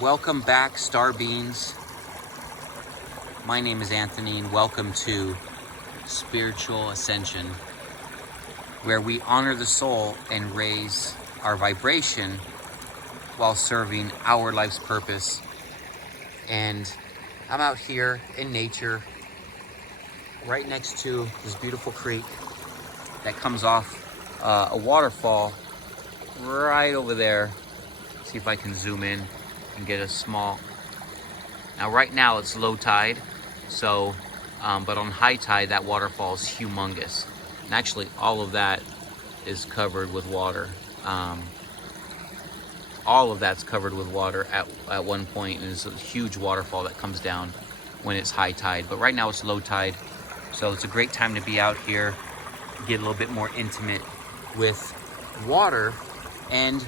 Welcome back, Star Beans. My name is Anthony, and welcome to Spiritual Ascension, where we honor the soul and raise our vibration while serving our life's purpose. And I'm out here in nature, right next to this beautiful creek that comes off a waterfall right over there. See if I can zoom in and get a small. Now right now it's low tide, so but on high tide that waterfall is humongous, and actually all of that is covered with water. All of that's covered with water at one point, and it's a huge waterfall that comes down when it's high tide. But right now it's low tide, so it's a great time to be out here, get a little bit more intimate with water and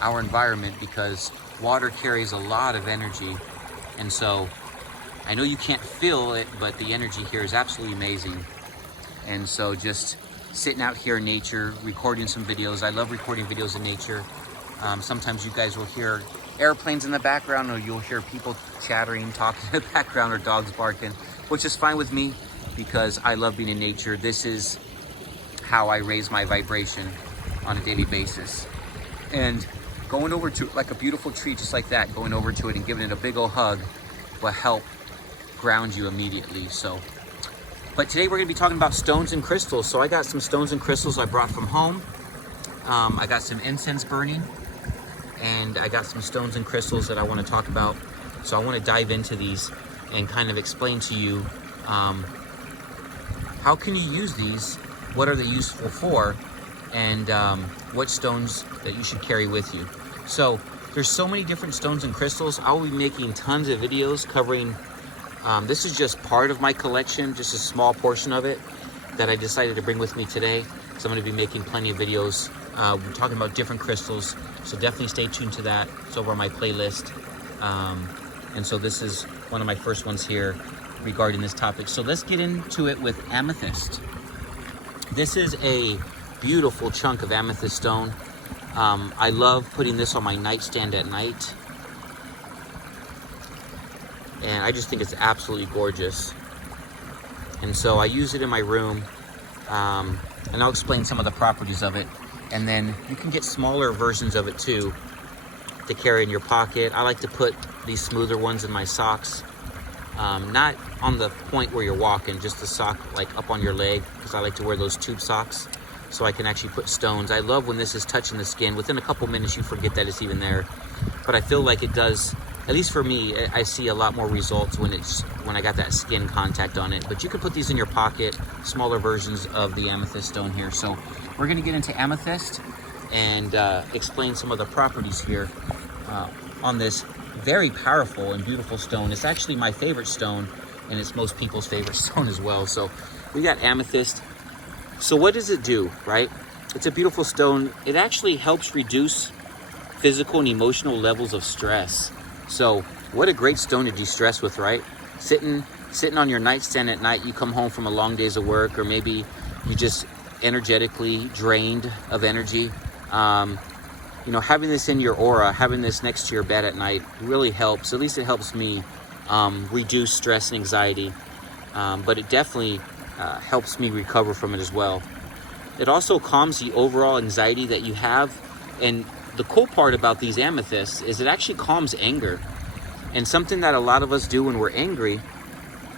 our environment, because water carries a lot of energy. And so I know you can't feel it, but the energy here is absolutely amazing. And so just sitting out here in nature, recording some videos. I love recording videos in nature. Sometimes you guys will hear airplanes in the background, or you'll hear people chattering, talking in the background, or dogs barking, which is fine with me because I love being in nature. This is how I raise my vibration on a daily basis. And going over to like a beautiful tree just like that, going over to it and giving it a big old hug will help ground you immediately. So, but today we're gonna be talking about stones and crystals. So I got some stones and crystals I brought from home. I got some incense burning, and I got some stones and crystals that I wanna talk about. So I wanna dive into these and kind of explain to you how can you use these, what are they useful for, and what stones that you should carry with you. So there's so many different stones and crystals. I'll be making tons of videos covering, this is just part of my collection, just a small portion of it that I decided to bring with me today. So I'm gonna be making plenty of videos talking about different crystals. So definitely stay tuned to that. It's over on my playlist. And so this is one of my first ones here regarding this topic. So let's get into it with amethyst. This is a beautiful chunk of amethyst stone. I love putting this on my nightstand at night, and I just think it's absolutely gorgeous. And so I use it in my room, and I'll explain some of the properties of it. And then you can get smaller versions of it too to carry in your pocket. I like to put these smoother ones in my socks, not on the point where you're walking, just the sock like up on your leg, because I like to wear those tube socks so I can actually put stones. I love when this is touching the skin. Within a couple minutes you forget that it's even there, but I feel like it does, at least for me, I see a lot more results when I got that skin contact on it. But you can put these in your pocket, smaller versions of the amethyst stone here. So we're gonna get into amethyst and explain some of the properties here on this very powerful and beautiful stone. It's actually my favorite stone, and it's most people's favorite stone as well. So we got amethyst. So what does it do, right? It's a beautiful stone. It actually helps reduce physical and emotional levels of stress. So what a great stone to de-stress with, right? Sitting on your nightstand at night, you come home from a long days of work, or maybe you just energetically drained of energy. You know, having this in your aura, having this next to your bed at night really helps. At least it helps me reduce stress and anxiety. But it definitely helps me recover from it as well. It also calms the overall anxiety that you have. And the cool part about these amethysts is it actually calms anger. And something that a lot of us do when we're angry,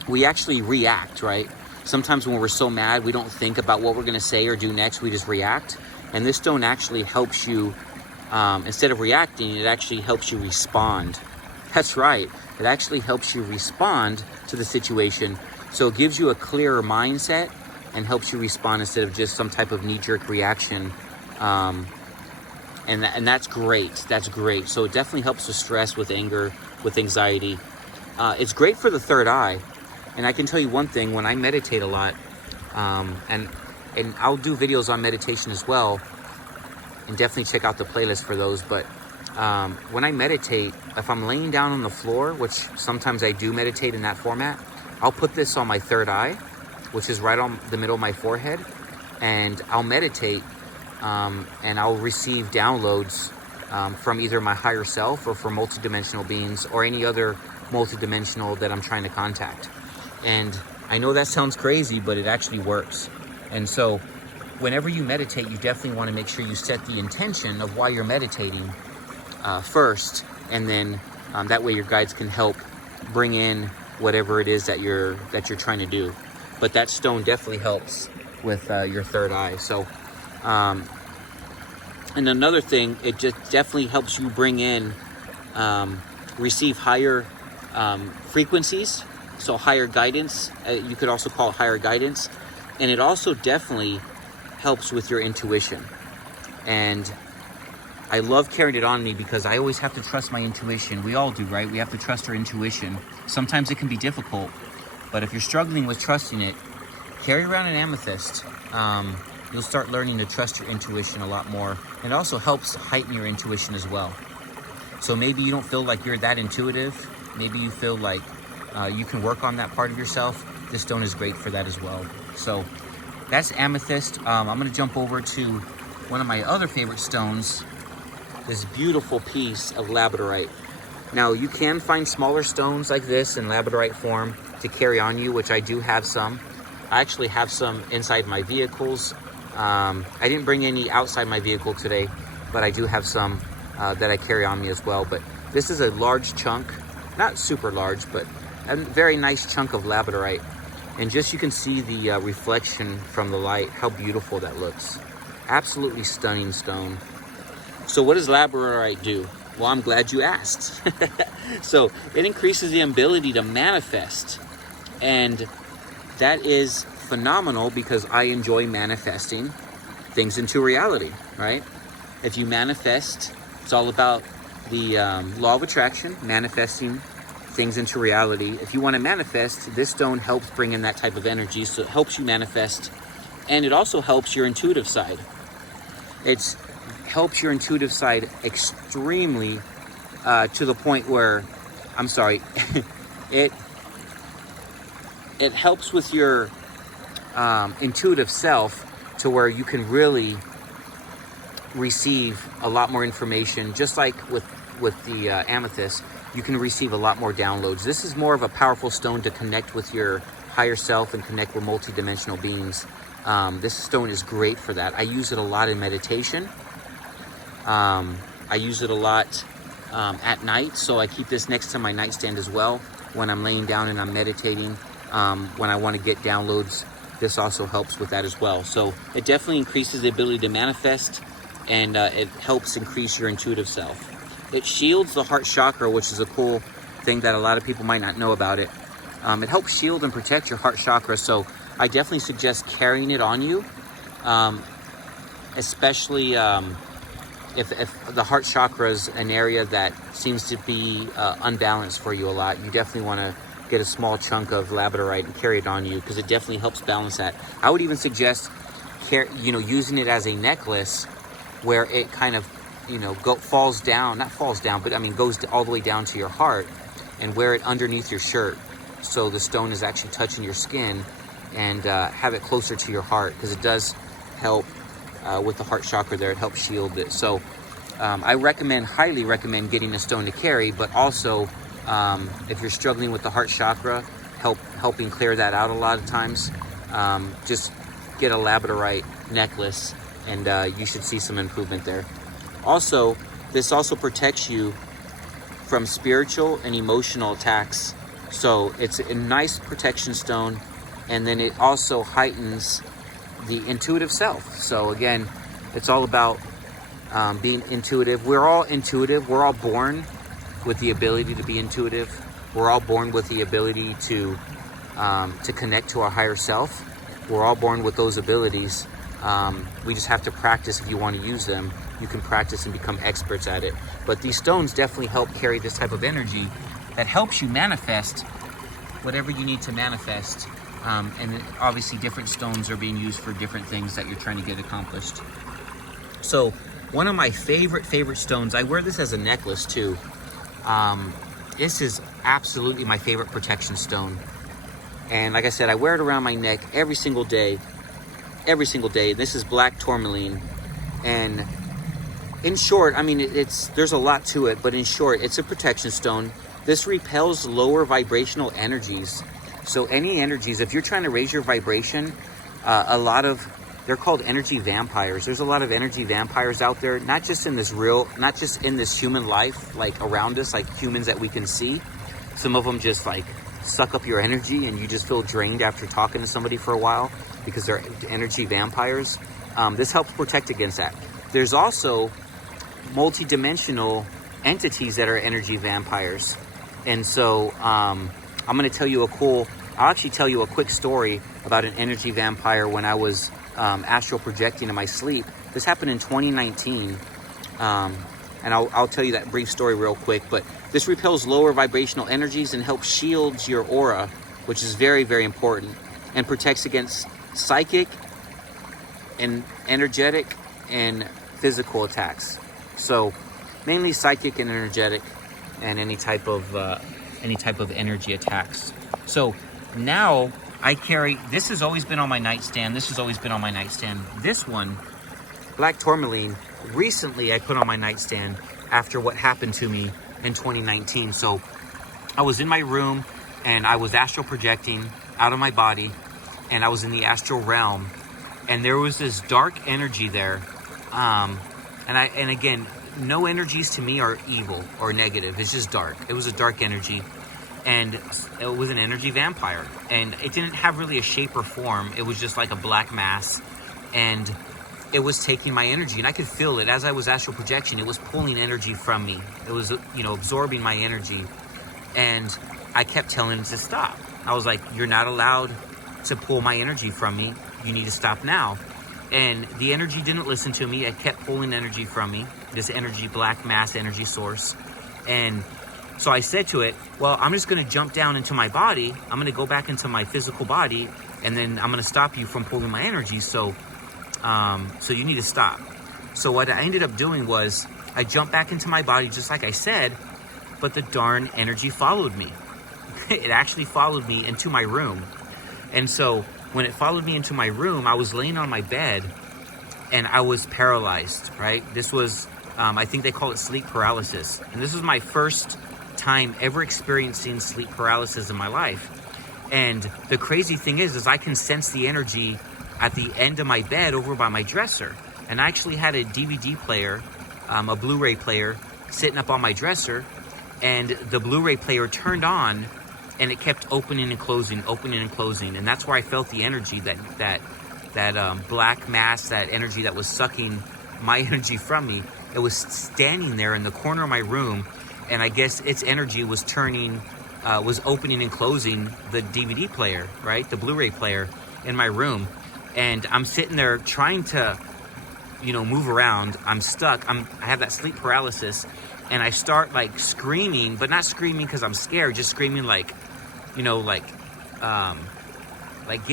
we actually react, right? Sometimes when we're so mad, we don't think about what we're gonna say or do next, we just react. And this stone actually helps you, instead of reacting, it actually helps you respond. That's right, it actually helps you respond to the situation. So it gives you a clearer mindset and helps you respond instead of just some type of knee-jerk reaction. And that's great, that's great. So it definitely helps with stress, with anger, with anxiety. It's great for the third eye. And I can tell you one thing, when I meditate a lot, and I'll do videos on meditation as well, and definitely check out the playlist for those. But when I meditate, if I'm laying down on the floor, which sometimes I do meditate in that format, I'll put this on my third eye, which is right on the middle of my forehead, and I'll meditate, and I'll receive downloads from either my higher self or from multidimensional beings or any other multidimensional that I'm trying to contact. And I know that sounds crazy, but it actually works. And so whenever you meditate, you definitely want to make sure you set the intention of why you're meditating first, and then that way your guides can help bring in whatever it is that you're trying to do. But that stone definitely helps with your third eye. So and another thing, it just definitely helps you bring in receive higher frequencies, so higher guidance. You could also call it higher guidance. And it also definitely helps with your intuition. And I love carrying it on me because I always have to trust my intuition. We all do, right? We have to trust our intuition. Sometimes it can be difficult, but if you're struggling with trusting it, carry around an amethyst. You'll start learning to trust your intuition a lot more. It also helps heighten your intuition as well. So maybe you don't feel like you're that intuitive. Maybe you feel like you can work on that part of yourself. This stone is great for that as well. So that's amethyst. I'm going to jump over to one of my other favorite stones, this beautiful piece of labradorite. Now you can find smaller stones like this in labradorite form to carry on you, which I do have some. I actually have some inside my vehicles. I didn't bring any outside my vehicle today, but I do have some that I carry on me as well. But this is a large chunk, not super large, but a very nice chunk of labradorite. And just you can see the reflection from the light, how beautiful that looks. Absolutely stunning stone. So what does labradorite do? Well, I'm glad you asked. So it increases the ability to manifest. And that is phenomenal because I enjoy manifesting things into reality, right? If you manifest, it's all about the law of attraction, manifesting things into reality. If you want to manifest, this stone helps bring in that type of energy, so it helps you manifest. And it also helps your intuitive side. It helps your intuitive side extremely to the point where, I'm sorry, it helps with your intuitive self to where you can really receive a lot more information. Just like with the amethyst, you can receive a lot more downloads. This is more of a powerful stone to connect with your higher self and connect with multidimensional beings. This stone is great for that. I use it a lot in meditation. I use it a lot at night, so I keep this next to my nightstand as well when I'm laying down and I'm meditating. When I want to get downloads, this also helps with that as well. So it definitely increases the ability to manifest, and it helps increase your intuitive self. It shields the heart chakra, which is a cool thing that a lot of people might not know about it. It helps shield and protect your heart chakra, so I definitely suggest carrying it on you, especially if the heart chakra is an area that seems to be unbalanced for you a lot. You definitely want to get a small chunk of labradorite and carry it on you because it definitely helps balance that. I would even suggest using it as a necklace where it kind of falls down, not falls down, but I mean goes all the way down to your heart, and wear it underneath your shirt so the stone is actually touching your skin, and have it closer to your heart because it does help with the heart chakra there. It helps shield it. So I highly recommend getting a stone to carry, but also if you're struggling with the heart chakra, helping clear that out a lot of times, just get a labradorite necklace and you should see some improvement there. Also, this also protects you from spiritual and emotional attacks. So it's a nice protection stone, and then it also heightens the intuitive self. So again, it's all about being intuitive. We're all intuitive. We're all born with the ability to be intuitive. We're all born with the ability to connect to our higher self. We're all born with those abilities. We just have to practice. If you want to use them, you can practice and become experts at it. But these stones definitely help carry this type of energy that helps you manifest whatever you need to manifest. And obviously different stones are being used for different things that you're trying to get accomplished. So one of my favorite stones, I wear this as a necklace too. This is absolutely my favorite protection stone. And like I said, I wear it around my neck every single day. This is black tourmaline, and in short, I mean, there's a lot to it, but in short, it's a protection stone. This repels lower vibrational energies. So any energies, if you're trying to raise your vibration, they're called energy vampires. There's a lot of energy vampires out there, not just in this human life, like around us, like humans that we can see. Some of them just like suck up your energy and you just feel drained after talking to somebody for a while because they're energy vampires. This helps protect against that. There's also multi-dimensional entities that are energy vampires. And so I'm going to tell you I'll actually tell you a quick story about an energy vampire when I was astral projecting in my sleep. This happened in 2019. And I'll tell you that brief story real quick. But this repels lower vibrational energies and helps shield your aura, which is very, very important, and protects against psychic and energetic and physical attacks. So mainly psychic and energetic and any type of energy attacks. So now I carry, this has always been on my nightstand. This one, black tourmaline, recently I put on my nightstand after what happened to me in 2019. So I was in my room and I was astral projecting out of my body, and I was in the astral realm, and there was this dark energy there. And again, no energies to me are evil or negative. It's just dark. It was a dark energy, and it was an energy vampire, and it didn't have really a shape or form. It was just like a black mass, and it was taking my energy, and I could feel it as I was astral projection. It was pulling energy from me. It was, absorbing my energy, and I kept telling it to stop. I was like, "You're not allowed to pull my energy from me. You need to stop now." And the energy didn't listen to me. It kept pulling energy from me, this energy, black mass energy source. And so I said to it, well, I'm just going to jump down into my body. I'm going to go back into my physical body, and then I'm going to stop you from pulling my energy. So you need to stop. So what I ended up doing was I jumped back into my body, just like I said, but the darn energy followed me. It actually followed me into my room. And so when it followed me into my room, I was laying on my bed and I was paralyzed, right? This was, I think they call it sleep paralysis. And this was my first time ever experiencing sleep paralysis in my life. And the crazy thing is I can sense the energy at the end of my bed over by my dresser. And I actually had a DVD player, a Blu-ray player sitting up on my dresser, and the Blu-ray player turned on and it kept opening and closing. And that's where I felt the energy, that black mass, that energy that was sucking my energy from me. It was standing there in the corner of my room, and I guess its energy was was opening and closing the DVD player, right? The Blu-ray player in my room. And I'm sitting there trying to, move around. I'm stuck. I have that sleep paralysis, and I start like screaming, but not screaming because I'm scared, just screaming like get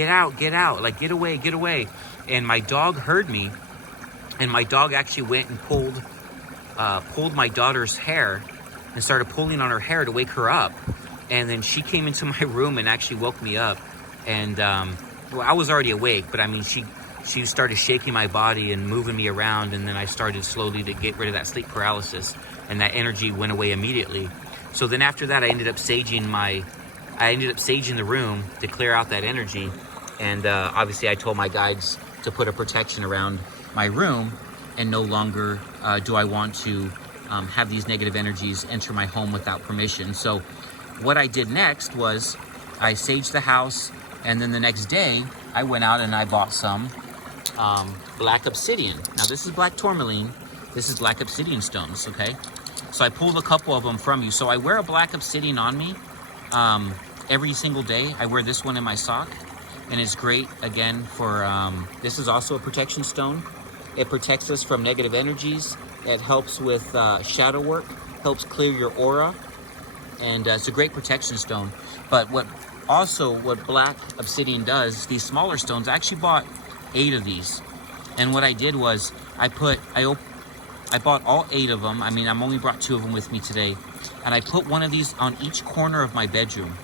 out, like get away. And my dog heard me, and my dog actually went and pulled my daughter's hair and started pulling on her hair to wake her up. And then she came into my room and actually woke me up. And well, I was already awake, but I mean, she started shaking my body and moving me around, and then I started slowly to get rid of that sleep paralysis, and that energy went away immediately. So then after that, I ended up saging the room to clear out that energy. And obviously I told my guides to put a protection around my room, and no longer do I want to have these negative energies enter my home without permission. So what I did next was I saged the house, and then the next day I went out and I bought some black obsidian. Now this is black tourmaline, this is black obsidian stones, okay? So I pulled a couple of them from you. So I wear a black obsidian on me every single day. I wear this one in my sock, and it's great again for, this is also a protection stone. It protects us from negative energies. It helps with shadow work, helps clear your aura, and it's a great protection stone. But what black obsidian does, these smaller stones, I actually bought 8 of these. And what I did was I bought all 8 of them. I mean, I'm only brought 2 of them with me today. And I put one of these on each corner of my bedroom.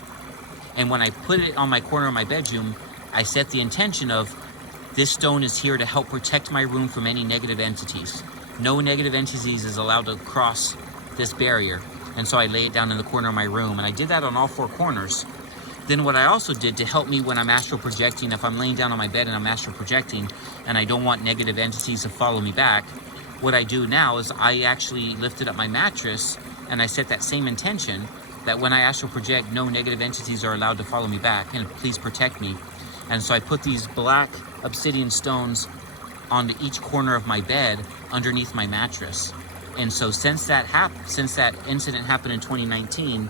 And when I put it on my corner of my bedroom, I set the intention of, this stone is here to help protect my room from any negative entities. no negative entities is allowed to cross this barrier. And so I lay it down in the corner of my room, and I did that on all 4 corners. Then what I also did to help me when I'm astral projecting, if I'm laying down on my bed and I'm astral projecting and I don't want negative entities to follow me back, what I do now is I actually lifted up my mattress and I set that same intention that when I astral project, no negative entities are allowed to follow me back, and please protect me. And so I put these black obsidian stones onto each corner of my bed underneath my mattress. And so since that incident happened in 2019,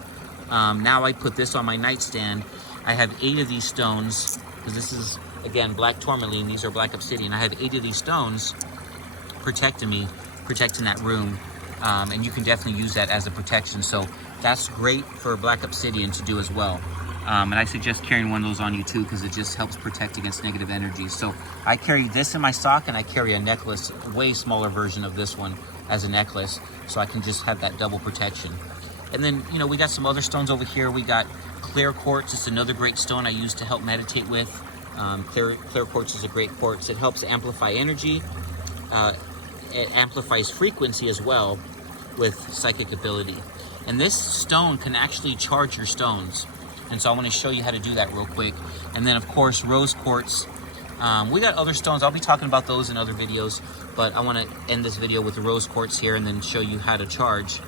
now I put this on my nightstand. I have 8 of these stones, because this is, again, black tourmaline. These are black obsidian. I have 8 of these stones protecting me, protecting that room. And you can definitely use that as a protection. So that's great for black obsidian to do as well. And I suggest carrying one of those on you too, because it just helps protect against negative energy. So I carry this in my sock, and I carry a necklace, a way smaller version of this one as a necklace, so I can just have that double protection. And then, you know, we got some other stones over here. We got clear quartz. It's another great stone I use to help meditate with. Clear quartz is a great quartz. It helps amplify energy. It amplifies frequency as well with psychic ability. And this stone can actually charge your stones. And so I want to show you how to do that real quick. And then, of course, rose quartz. We got other stones. I'll be talking about those in other videos, but I want to end this video with the rose quartz here and then show you how to charge.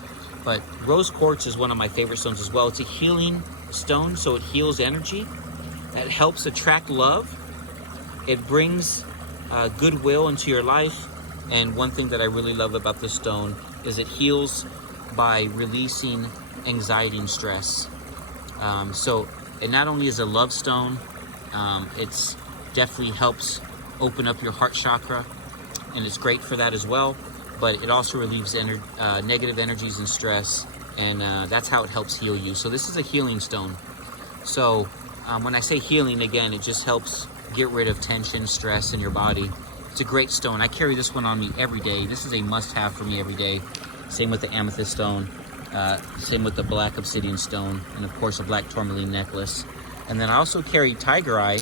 But rose quartz is one of my favorite stones as well. It's a healing stone, so it heals energy. It helps attract love. It brings goodwill into your life. And one thing that I really love about this stone is it heals by releasing anxiety and stress. So it not only is a love stone, it's definitely helps open up your heart chakra, and it's great for that as well. But it also relieves negative energies and stress, and that's how it helps heal you. So this is a healing stone. So when I say healing, again, it just helps get rid of tension, stress in your body. It's a great stone. I carry this one on me every day. This is a must-have for me every day. Same with the amethyst stone. Same with the black obsidian stone, and of course a black tourmaline necklace. And then I also carry tiger eye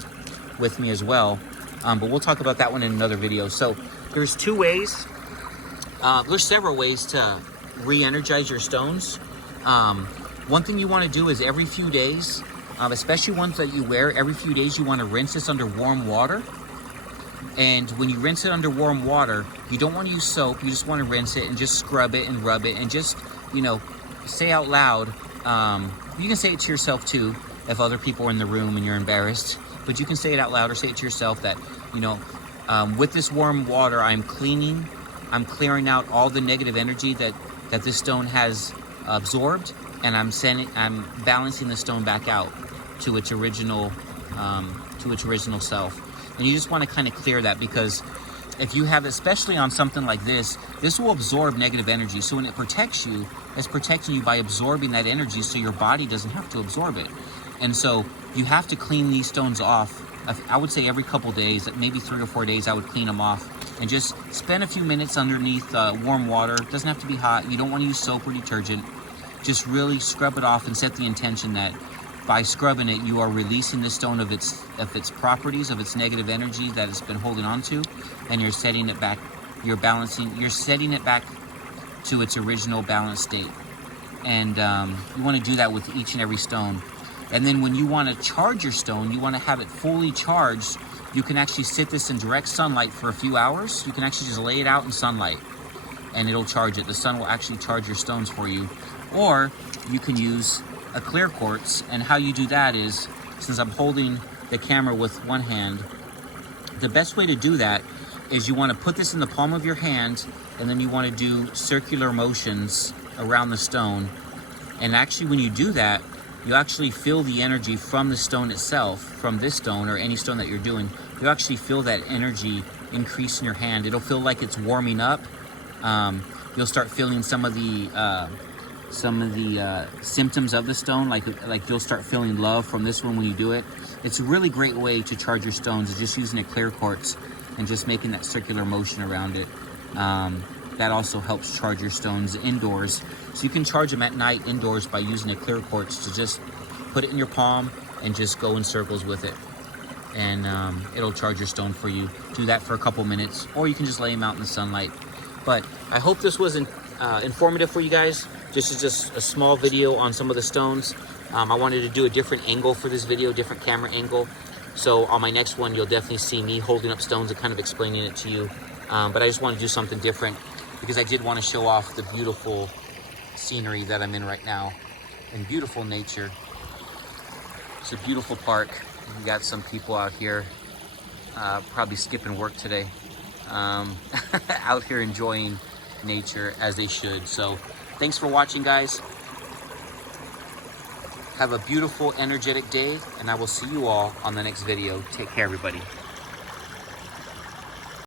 with me as well, but we'll talk about that one in another video. So there's 2 ways. There's several ways to re-energize your stones. One thing you want to do is every few days, especially ones that you wear, every few days you want to rinse this under warm water. And when you rinse it under warm water, you don't want to use soap. You just want to rinse it and just scrub it and rub it and just, you know, say out loud. You can say it to yourself too if other people are in the room and you're embarrassed. But you can say it out loud or say it to yourself that, you know, with this warm water, I'm clearing out all the negative energy that this stone has absorbed, and I'm balancing the stone back out to its original self. And you just want to kind of clear that, because if you have, especially on something like this will absorb negative energy. So when it protects you, it's protecting you by absorbing that energy, so your body doesn't have to absorb it. And so you have to clean these stones off. I would say every couple days, maybe 3 or 4 days, I would clean them off and just spend a few minutes underneath warm water. It doesn't have to be hot. You don't want to use soap or detergent. Just really scrub it off and set the intention that by scrubbing it, you are releasing the stone of its properties, of its negative energy that it's been holding on to, and you're setting it back. You're setting it back to its original balanced state. And you want to do that with each and every stone. And then when you want to charge your stone, you want to have it fully charged. You can actually sit this in direct sunlight for a few hours. You can actually just lay it out in sunlight and it'll charge it. The sun will actually charge your stones for you. Or you can use a clear quartz, and how you do that is, since I'm holding the camera with one hand, the best way to do that is you want to put this in the palm of your hand, and then you want to do circular motions around the stone. And actually when you do that, you actually feel the energy from the stone itself, from this stone or any stone that you're doing. You actually feel that energy increase in your hand. It'll feel like it's warming up. You'll start feeling some of the symptoms of the stone, like you'll start feeling love from this one when you do it. It's a really great way to charge your stones, is just using a clear quartz and just making that circular motion around it. That also helps charge your stones indoors. So you can charge them at night indoors by using a clear quartz to just put it in your palm and just go in circles with it. And it'll charge your stone for you. Do that for a couple minutes, or you can just lay them out in the sunlight. But I hope this was informative for you guys. This is just a small video on some of the stones. I wanted to do a different angle for this video, different camera angle. So on my next one, you'll definitely see me holding up stones and kind of explaining it to you. But I just want to do something different because I did want to show off the beautiful scenery that I'm in right now and beautiful nature. It's a beautiful park. We got some people out here probably skipping work today, out here enjoying nature as they should. So thanks for watching, guys. Have a beautiful, energetic day, and I will see you all on the next video. Take care, everybody.